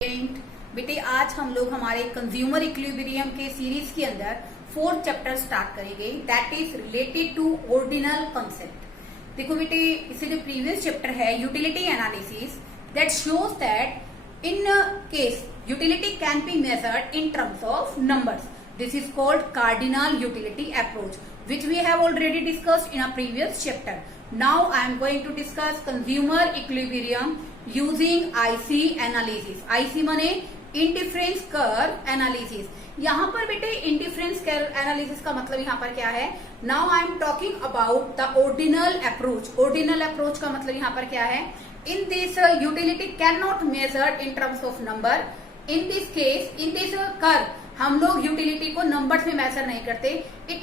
बेटे आज हम लोग हमारे कंज्यूमर इक्विलिब्रियम के सीरीज के अंदर 4th चैप्टर स्टार्ट करेंगे, that is related to ordinal concept. देखो बेटे, इससे जो प्रीवियस चैप्टर है utility analysis, that shows that in case utility can be measured in terms of numbers. This is called cardinal utility approach which we have already discussed in a previous chapter. Now I am going to discuss consumer equilibrium using IC analysis. IC माने indifference curve analysis. यहाँ पर बेटे indifference curve analysis का मतलब यहाँ पर क्या है? Now I am talking about the ordinal approach. Ordinal approach का मतलब यहाँ पर क्या है? In this utility can not measured in terms of number. In this case, in this curve हम लोग यूटिलिटी को नंबर्स में मेजर नहीं करते। It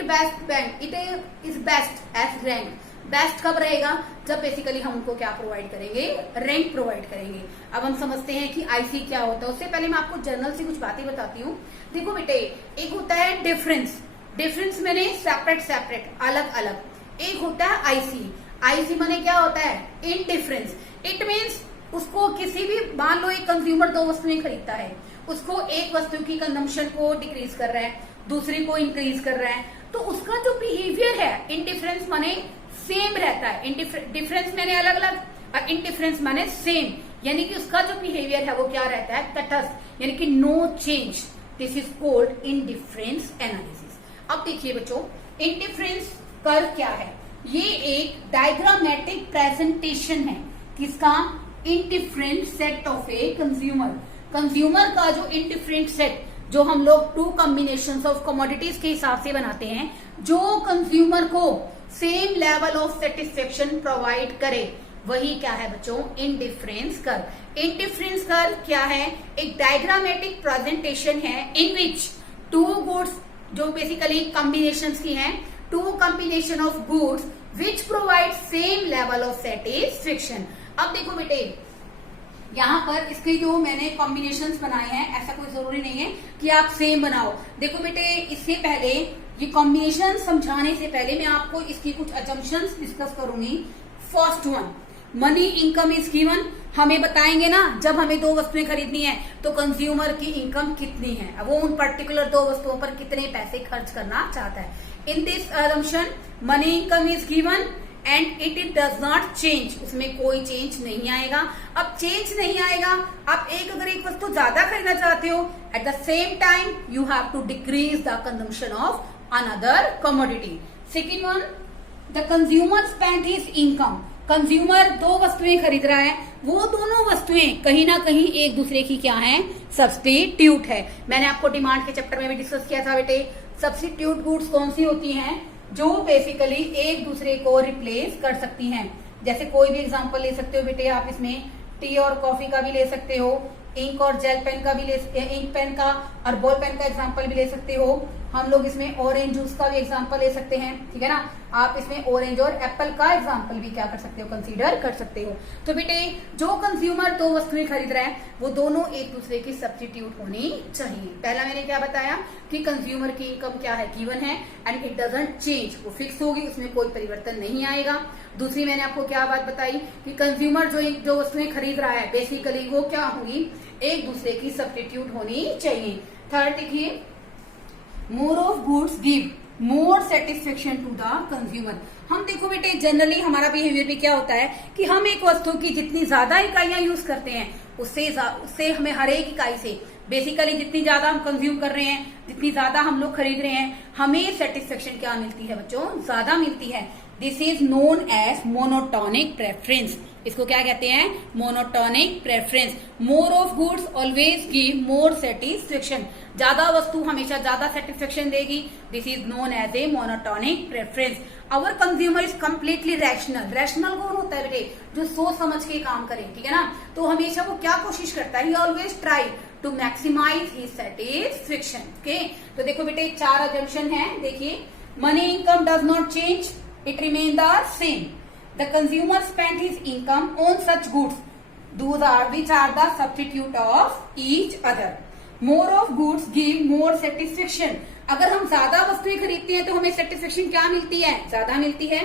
is best as rank. Best कब रहेगा? जब बेसिकली हम उनको क्या प्रोवाइड करेंगे? रैंक प्रोवाइड करेंगे। अब हम समझते हैं कि आईसी क्या होता है। उससे पहले मैं आपको जर्नल से कुछ बातें बताती हूँ। देखो बेटे, एक होता है डिफरेंस। डिफरेंस मैंने सेपरेट सेपरेट, अलग अलग। एक होता है आईसी। आईसी माने क्या होता है? इनडिफरेंस। इट मीन्स उसको किसी भी, मान लो एक कंज्यूमर दो वस्तुएं खरीदता है, उसको एक वस्तु की कंजम्पशन को डिक्रीज कर रहा है, दूसरी को इंक्रीज कर रहा है, तो उसका जो बिहेवियर है इनडिफरेंस माने सेम रहता है। डिफरेंस माने अलग अलग और इनडिफरेंस माने सेम, यानी कि उसका जो बिहेवियर है वो क्या रहता है? तटस्थ, यानी कि no change. This is called indifference analysis. अब देखिए बच्चों, इनडिफरेंस कर्व क्या है? ये एक डायग्रामेटिक प्रेजेंटेशन है किसका? Indifferent set of a consumer. Consumer का जो इनडिफरेंट सेट, जो हम लोग टू कॉम्बिनेशंस ऑफ कमोडिटीज के हिसाब से बनाते हैं, जो कंज्यूमर को same level of satisfaction provide करे, वही क्या है बच्चों? Indifference curve. इनडिफरेंस कर्व क्या है? एक डायग्रामेटिक प्रेजेंटेशन है इन विच टू गुड्स, जो बेसिकली कॉम्बिनेशंस की हैं, two combination of goods which provide same level of satisfaction. अब देखो बेटे, यहाँ पर इसके जो मैंने कॉम्बिनेशंस बनाए हैं, ऐसा कोई जरूरी नहीं है कि आप सेम बनाओ। देखो बेटे, इससे पहले ये कॉम्बिनेशन समझाने से पहले मैं आपको इसकी कुछ अजम्पशंस डिस्कस करूंगी। First one, money income is given. हमें बताएंगे ना, जब हमें दो वस्तुएं खरीदनी है तो कंज्यूमर की इनकम कितनी है, वो उन पर्टिकुलर दो वस्तुओं पर कितने पैसे खर्च करना चाहता है। In this assumption money income is given and it does not change. उसमें कोई चेंज नहीं आएगा। अब चेंज नहीं आएगा, आप अगर एक वस्तु ज्यादा खरीदना चाहते हो, at the same time you have to decrease the consumption of another commodity. Second one, the consumer spend his income. Consumer दो वस्तुएं खरीद रहा है, वो दोनों वस्तुएं कहीं ना कहीं एक दूसरे की क्या है? सब्स्टिट्यूट है। मैंने आपको डिमांड के चैप्टर में भी डिस्कस किया था बेटे, सब्स्टिट्यूट गुड्स कौन सी होती हैं? जो बेसिकली एक दूसरे को रिप्लेस कर सकती हैं। जैसे कोई भी एग्जांपल ले सकते हो बेटे आप, इसमें टी और कॉफी का भी ले सकते हो, इंक और जेल पेन का भी इंक पेन का और बॉल पेन का एग्जांपल भी ले सकते हो। हम लोग इसमें ऑरेंज जूस का भी एग्जांपल ले सकते हैं, ठीक है ना। आप इसमें ऑरेंज और एप्पल का एग्जांपल भी क्या कर सकते हो? कंसीडर कर सकते हो। तो बेटे, जो कंज्यूमर दो वस्तुएं खरीद रहा है, वो दोनों एक दूसरे की सब्स्टिट्यूट होनी चाहिए। पहला मैंने क्या बताया कि कंज्यूमर की इनकम क्या है? गिवन है एंड इट डजंट चेंज, वो फिक्स होगी, उसमें कोई परिवर्तन नहीं आएगा। दूसरी मैंने आपको क्या बात बताई कि कंज्यूमर जो वस्तुएं खरीद रहा है, बेसिकली वो क्या होंगी? एक दूसरे की सब्स्टिट्यूट होनी चाहिए। थर्ड देखिए, more of goods give more satisfaction to the consumer. हम देखो बेटे, जनरली हमारा बिहेवियर भी क्या होता है कि हम एक वस्तु की जितनी ज्यादा इकाइयां यूज करते हैं, उससे हमें हर एक इकाई से बेसिकली जितनी ज्यादा हम कंज्यूम कर रहे हैं, जितनी ज्यादा हम लोग खरीद रहे हैं, हमें सेटिस्फेक्शन क्या मिलती है बच्चों? ज्यादा मिलती है। This is known as monotonic preference. इसको क्या कहते हैं? Monotonic preference. More of goods always give more satisfaction. ज्यादा वस्तु हमेशा ज्यादा सेटिस्फेक्शन देगी। This is known as a monotonic preference. Our consumer is completely rational. Rational कौन होता है बेटे? जो सोच समझ के काम करे, ठीक है ना। तो हमेशा वो क्या कोशिश करता है? He always try to maximize his satisfaction. Okay, तो देखो बेटे, 4 अजम्पशन है। देखिए, money income does not change, it remain the same. The consumer spent his income on such goods which are the substitute of each other. More of goods give more satisfaction. अगर हम ज्यादा वस्तुएं खरीदते हैं तो हमें सेटिस्फेक्शन क्या मिलती है? ज्यादा मिलती है।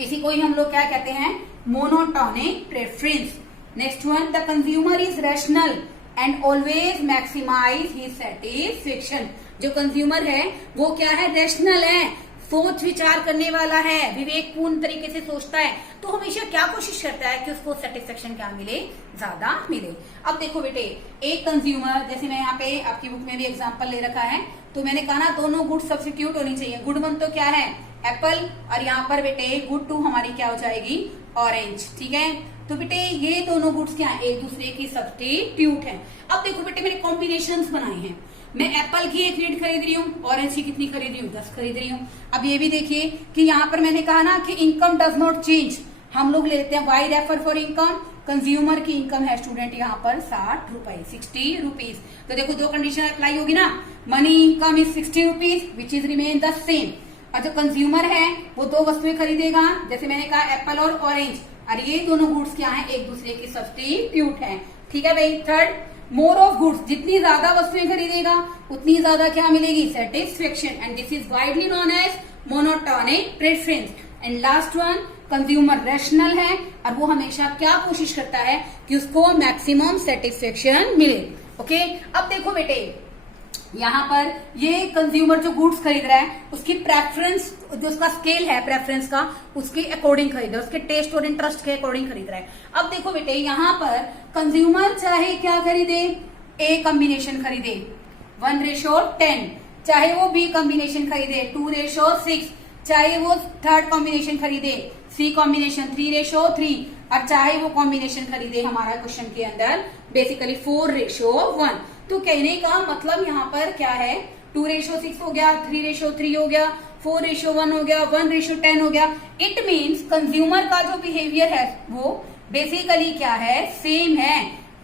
इसी को ही हम लोग क्या कहते हैं? Monotonic preference. Next one, the consumer is rational and always maximize his satisfaction. जो कंज्यूमर है वो क्या है, रैशनल है, सोच विचार करने वाला है, विवेकपूर्ण तरीके से सोचता है, तो हमेशा क्या कोशिश करता है कि उसको सेटिस्फेक्शन क्या मिले, ज्यादा मिले। अब देखो बेटे, एक कंज्यूमर, जैसे मैं यहाँ पे आपकी बुक में भी एग्जांपल ले रखा है, तो मैंने कहा ना दोनों गुड सब्स्टिट्यूट होनी चाहिए। गुड वन तो क्या है, एप्पल, और यहाँ पर बेटे गुड टू हमारी क्या हो जाएगी, ऑरेंज। ठीक है, तो बेटे ये दोनों गुड्स क्या है, एक दूसरे की सब्स्टिट्यूट है। अब देखो बेटे, मैंने कॉम्बिनेशंस बनाए हैं। मैं एप्पल की 1 यूनिट खरीद रही हूँ, ऑरेंज की कितनी खरीद रही हूँ, 10 खरीद रही हूँ। अब ये भी देखिए कि यहाँ पर मैंने कहा ना कि इनकम डज नॉट चेंज, हम लोग लेते हैं Y refer for income. Consumer की इनकम है स्टूडेंट यहाँ पर 60 रुपए, 60 रुपीज। तो देखो दो कंडीशन अप्लाई होगी ना, money income is 60 rupees which is remain the same. और जो कंज्यूमर है वो 2 वस्तुएं खरीदेगा, जैसे मैंने कहा एप्पल और ऑरेंज, और ये दोनों गुड्स क्या है, एक दूसरे की सब्स्टिट्यूट है। ठीक है भाई। थर्ड, मोर ऑफ गुड्स, जितनी ज्यादा वस्तुएं खरीदेगा उतनी ज्यादा क्या मिलेगी, satisfaction, and this is widely known as monotonic preference. And last one, consumer rational है और वो हमेशा क्या कोशिश करता है कि उसको मैक्सिमम सेटिस्फेक्शन मिले। ओके, अब देखो बेटे, यहाँ पर ये कंज्यूमर जो गुड्स खरीद रहा है उसकी प्रेफरेंस, जो उसका स्केल है प्रेफरेंस का, उसके अकॉर्डिंग खरीद रहा है, उसके टेस्ट और इंटरेस्ट के अकॉर्डिंग खरीद रहा है। अब देखो बेटे, यहाँ पर कंज्यूमर चाहे क्या खरीदे, ए कॉम्बिनेशन खरीदे 1:10, चाहे वो बी कॉम्बिनेशन खरीदे 2:6, चाहे वो थर्ड कॉम्बिनेशन खरीदे सी कॉम्बिनेशन 3:3, और चाहे वो कॉम्बिनेशन खरीदे हमारा क्वेश्चन के अंदर बेसिकली 4:1। तो कहने का मतलब यहाँ पर क्या है, 2:6 हो गया, 3:3 हो गया, 4:1 हो गया, 1:10 हो गया। इट मीन्स कंज्यूमर का जो बिहेवियर है वो बेसिकली क्या है, सेम है,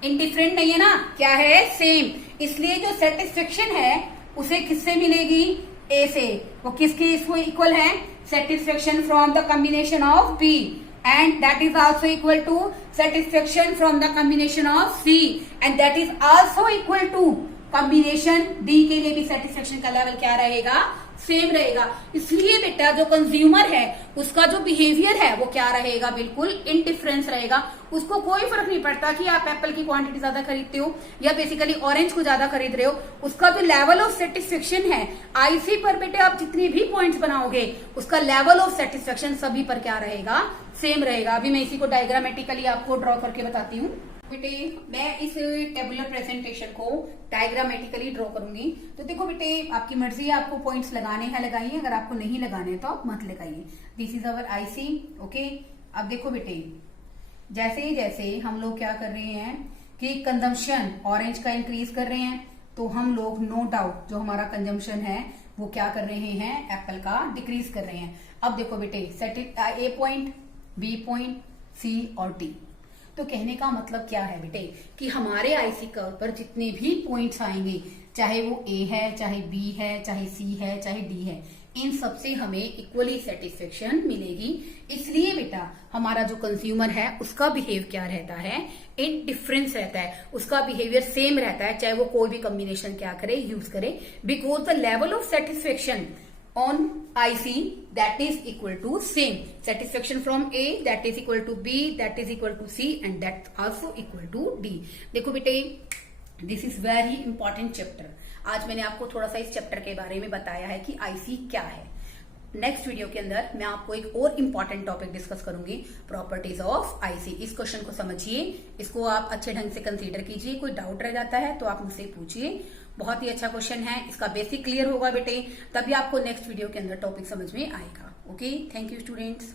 इंडिफरेंट नहीं है ना, क्या है, सेम। इसलिए जो सेटिस्फेक्शन है उसे किससे मिलेगी, ए से। वो किसके इक्वल है, satisfaction from the combination of B, and that is also equal to satisfaction from the combination of C, and that is also equal to combination D के लिए भी satisfaction का लेवल क्या रहेगा, सेम रहेगा। इसलिए बेटा जो कंज्यूमर है उसका जो बिहेवियर है वो क्या रहेगा, बिल्कुल इंडिफरेंस रहेगा। उसको कोई फर्क नहीं पड़ता कि आप एप्पल की क्वांटिटी ज्यादा खरीदते हो या बेसिकली ऑरेंज को ज्यादा खरीद रहे हो, उसका जो लेवल ऑफ सेटिस्फेक्शन है आईसी पर बेटे आप जितने भी पॉइंट्स बनाओगे उसका लेवल ऑफ सेटिस्फेक्शन सभी पर क्या रहेगा, सेम रहेगा। अभी मैं इसी को डायग्रामेटिकली आपको ड्रॉ करके बताती हूँ। बेटे मैं इस टेबुलर प्रेजेंटेशन को डायग्रामेटिकली ड्रॉ करूंगी। तो देखो बेटे, आपकी मर्जी है, आपको पॉइंट्स लगाने हैं लगाइए, अगर आपको नहीं लगाने तो आप मत लगाइए। This is our IC. Okay, अब देखो बेटे, जैसे जैसे हम लोग क्या कर रहे हैं कि कंजम्पशन ऑरेंज का इंक्रीज कर रहे हैं, तो हम लोग नो डाउट जो हमारा कंजम्पशन है वो क्या कर रहे हैं, एप्पल का डिक्रीज कर रहे हैं। अब देखो बेटे, set A point, B point, C और डी। तो कहने का मतलब क्या है बेटे कि हमारे आईसी कर्व पर जितने भी पॉइंट्स आएंगे, चाहे वो ए है, चाहे बी है, चाहे सी है, चाहे डी है, इन सबसे हमें इक्वली सेटिस्फेक्शन मिलेगी। इसलिए बेटा हमारा जो कंज्यूमर है उसका बिहेव क्या रहता है, इंडिफरेंस रहता है, उसका बिहेवियर सेम रहता है, चाहे वो कोई भी कॉम्बिनेशन क्या करे, यूज करे, because the level of satisfaction on IC that is equal to same, satisfaction from A that is equal to B that is equal to C and that also equal to D। देखो बेटे, this is very important chapter. आज मैंने आपको थोड़ा सा इस chapter के बारे में बताया है कि IC क्या है। नेक्स्ट वीडियो के अंदर मैं आपको एक और इम्पॉर्टेंट टॉपिक डिस्कस करूंगी, प्रॉपर्टीज ऑफ आईसी। इस क्वेश्चन को समझिए, इसको आप अच्छे ढंग से कंसीडर कीजिए। कोई डाउट रह जाता है तो आप मुझसे पूछिए, बहुत ही अच्छा क्वेश्चन है, इसका बेसिक क्लियर होगा बेटे, तभी आपको नेक्स्ट वीडियो के अंदर टॉपिक समझ में आएगा। Okay, thank you students.